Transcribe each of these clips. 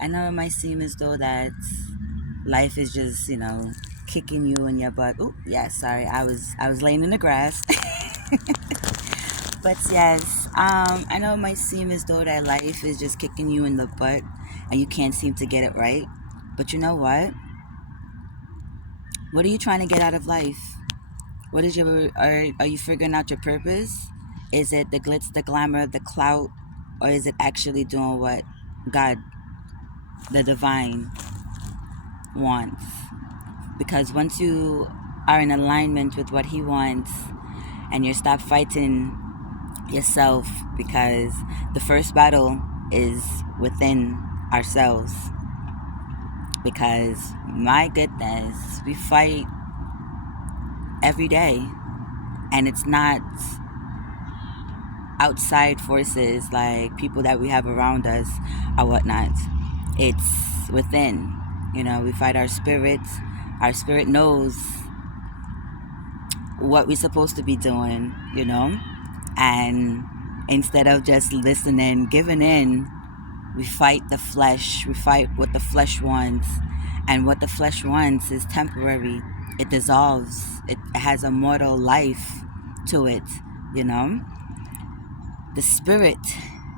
I know it might seem as though that life is just, kicking you in your butt. Oh, yeah, sorry. I was laying in the grass. But yes, I know it might seem as though that life is just kicking you in the butt and you can't seem to get it right. But you know what? What are you trying to get out of life? What is your are you figuring out your purpose? Is it the glitz, the glamour, the clout, or is it actually doing what God, the divine, wants? Because once you are in alignment with what He wants, and you stop fighting yourself, because the first battle is within ourselves. Because my goodness, we fight every day, and it's not outside forces like people that we have around us or whatnot. It's within. We fight our spirit. Our spirit knows what we're supposed to be doing, and instead of just listening, giving in, we fight the flesh. We fight what the flesh wants. And what the flesh wants is temporary. It dissolves. It has a mortal life to it, you know? The spirit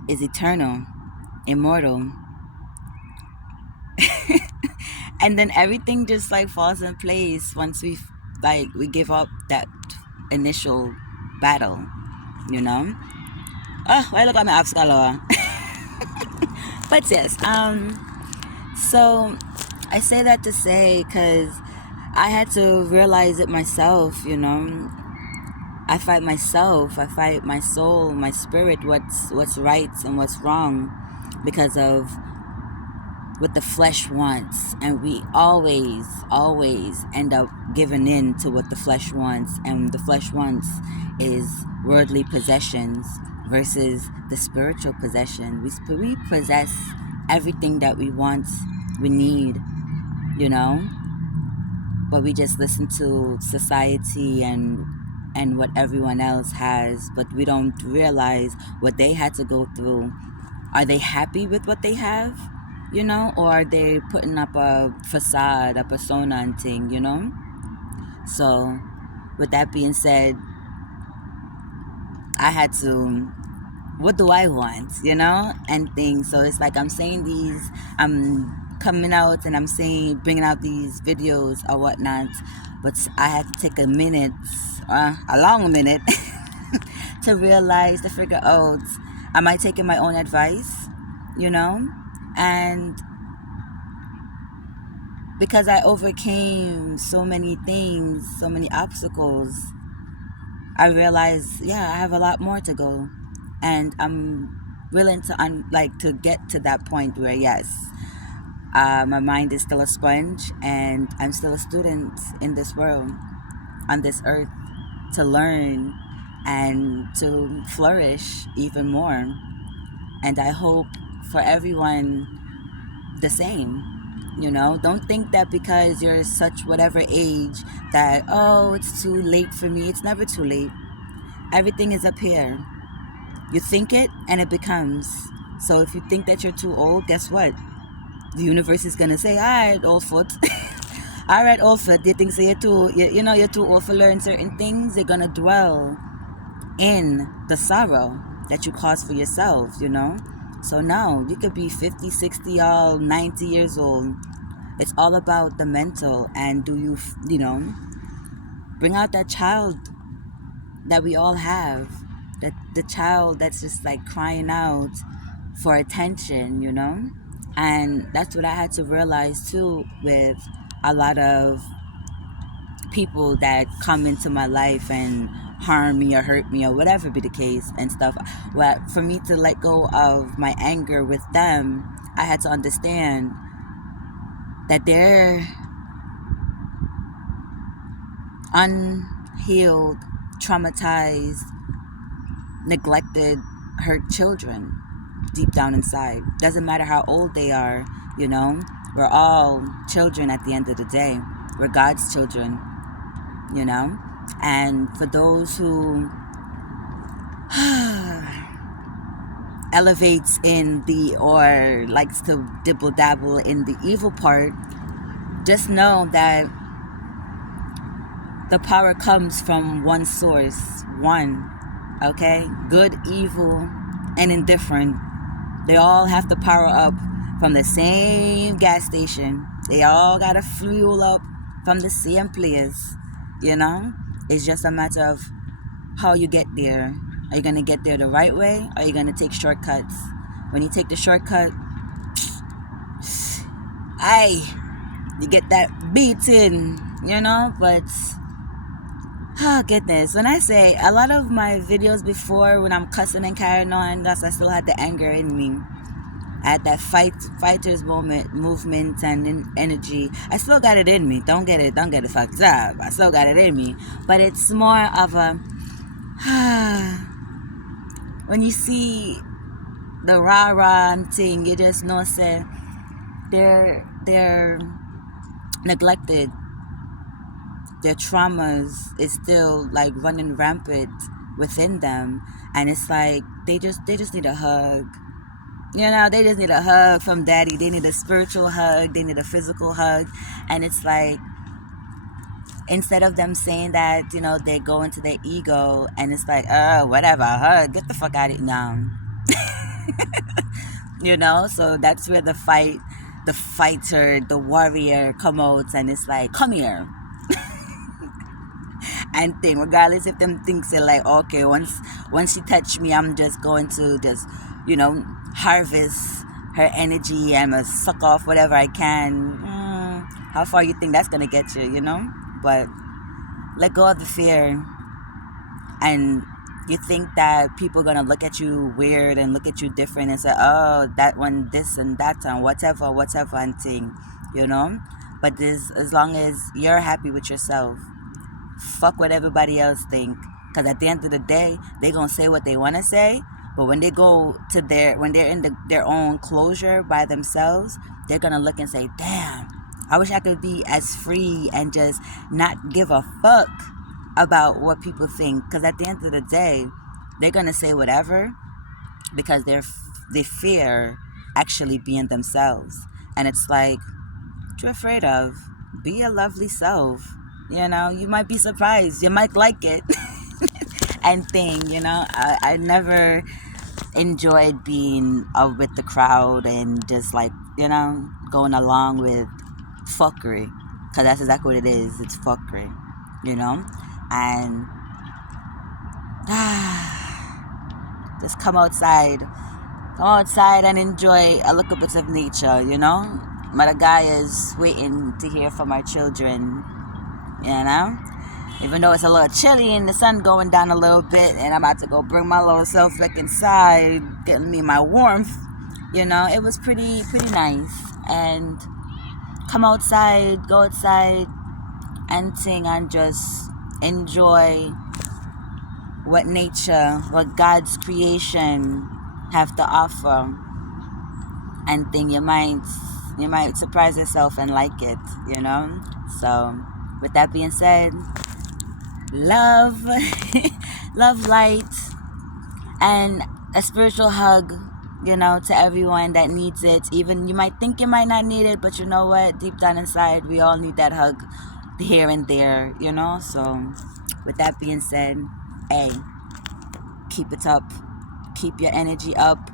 is eternal, immortal. And then everything just like falls in place once we give up that initial battle, you know? Oh, why look at my abs, But yes, so I say that to say because I had to realize it myself, I fight myself, I fight my soul, my spirit, what's right and what's wrong, because of what the flesh wants. And we always end up giving in to what the flesh wants. And the flesh wants is worldly possessions versus the spiritual possession. We possess everything that we want, we need, you know but we just listen to society and what everyone else has, but we don't realize what they had to go through. Are they happy with what they have, or are they putting up a facade, a persona and thing? So with that being said, I had to, what do I want, and things. So it's like I'm coming out and I'm saying, bringing out these videos or whatnot, but I had to take a minute, a long minute, to realize, to figure out, am I taking my own advice, and because I overcame so many things, so many obstacles, I realized, yeah, I have a lot more to go, and I'm willing to to get to that point where yes, my mind is still a sponge, and I'm still a student in this world, on this earth, to learn and to flourish even more. And I hope for everyone the same. Don't think that because you're such whatever age that, oh, it's too late for me. It's never too late. Everything is up here. You think it and it becomes. So if you think that you're too old, guess what? The universe is gonna say, all right, old foot. All right, old foot. They think, say you're too old for learn certain things. They're gonna dwell in the sorrow that you cause for yourself. So now you could be 50, 60, all 90 years old. It's all about the mental, and do you bring out that child that we all have, that the child that's just like crying out for attention. And that's what I had to realize too, with a lot of people that come into my life and harm me or hurt me or whatever be the case and stuff. Well, for me to let go of my anger with them, I had to understand that they're unhealed, traumatized, neglected, hurt children deep down inside. Doesn't matter how old they are, we're all children at the end of the day. We're God's children, and for those who elevates in the or likes to dibble dabble in the evil part, just know that the power comes from one source, one, okay? Good, evil, and indifferent. They all have to power up from the same gas station. They all got to fuel up from the same place, you know? It's just a matter of how you get there. Are you going to get there the right way? Or are you going to take shortcuts? When you take the shortcut, you get that beating, you know? But, oh goodness, when I say a lot of my videos before, when I'm cussing and carrying on, that's I still had the anger in me. I had that fighter's movement and energy. I still got it in me. Don't get it fucked up. I still got it in me. But it's more of a when you see the rah-rah thing, you just know say they're neglected. Their traumas is still like running rampant within them, and it's like they just need a hug. You know, they just need a hug from daddy. They need a spiritual hug. They need a physical hug. And it's like, instead of them saying that, you know, they go into their ego and it's like, oh, whatever, hug, get the fuck out of it now. You know, so that's where the fighter, the warrior come out, and it's like, come here. And thing, regardless if them thinks they're like, okay, once she touch me, I'm just going to just, you know, harvest her energy and suck off whatever I can. How far you think that's gonna get you, you know? But let go of the fear, and you think that people are gonna look at you weird and look at you different and say, oh, that one, this and that and whatever and thing, you know? But this, as long as you're happy with yourself, fuck what everybody else think, because at the end of the day, they gonna say what they want to say. But when they go to when they're in their own closure by themselves, they're gonna look and say, damn, I wish I could be as free and just not give a fuck about what people think. Because at the end of the day, they're gonna say whatever because they fear actually being themselves. And it's like, what you afraid of? Be your lovely self. You know, you might be surprised. You might like it. And thing, you know, I never enjoyed being with the crowd and just like, you know, going along with fuckery, because that's exactly what it is. It's fuckery, you know. And just come outside and enjoy a little bit of nature, you know. Mother Gaia is waiting to hear from our children, you know. Even though it's a little chilly and the sun going down a little bit, and I'm about to go bring my little self back inside, getting me my warmth, you know, it was pretty nice. And come outside, go outside, and sing and just enjoy what nature, what God's creation have to offer. And thing, you might surprise yourself and like it, you know. So with that being said, love, love, light, and a spiritual hug, you know, to everyone that needs it. Even you might think you might not need it, but you know what? Deep down inside, we all need that hug here and there, you know. So with that being said, hey, keep it up. Keep your energy up.